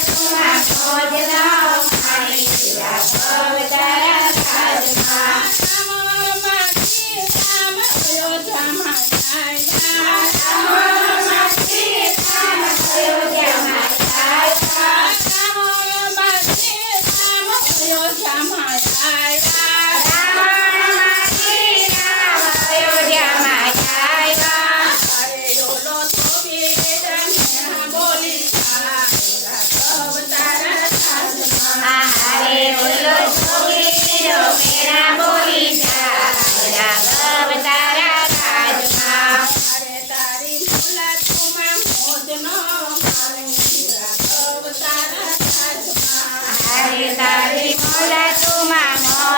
Yes,